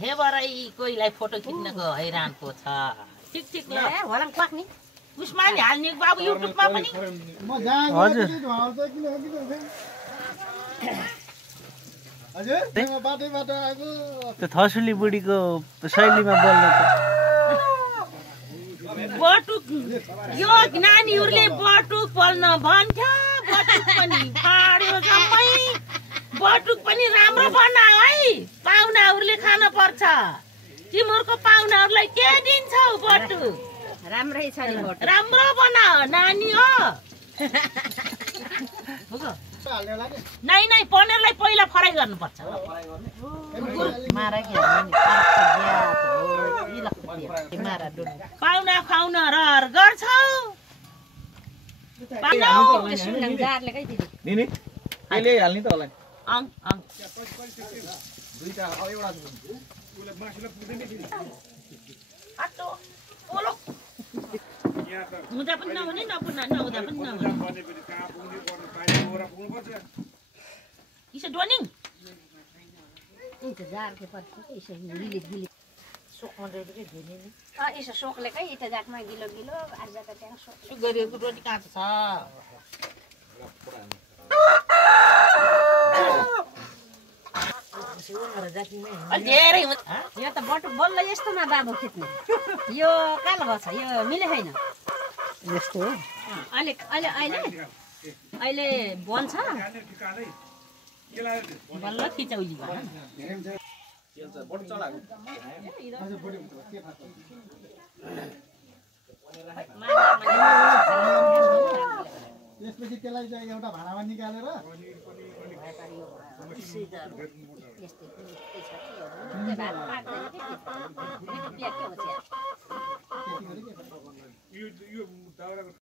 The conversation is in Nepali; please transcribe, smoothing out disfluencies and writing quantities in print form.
हे बराई कोहीलाई फोटो खिच्नको हैरानको छ ठीक ठीक ल होलाङ पाक्ने उसमा नि हाल्ने बाबु युट्युबमा पनि हजुर बाटैबाट आएको त्यो थसुली बुढीको शैलीमा बोल्नु बटुक यो नानीहरूले बटुक बोल्न भन्थ्यो बटुक पनि पाड्यो जम्मै बटुक पनि राम्रो बना है पाहुनाहरूले खान पर्छ तिमीहरूको पाहुनाहरूलाई के दिन्छौ बटुक राम्रै छ नि बटुक राम्रो बना नानी हो नै नै पनिरलाई पहिला फ्राई गर्नुपर्छ पाहुना खुवाउन रहर गर्छौ हुँदा पनि नहुने नहुँदा पनि नहुने डोनिङ यसो सोक्लेकै यता जातमा गिलो गिलो आज जात त्यहाँ सोक गरिएको रोटी काँचो छ धेरै यो त बटुक बल्ल यस्तोमा बाबु खिच्ने यो कालो भएको छ यो मिले छैन यस्तो हो अहिले अहिले अहिले अहिले बन्छ बल्ल खिचौली त्यसपछि त्यसलाई चाहिँ एउटा भाँडामा निकालेर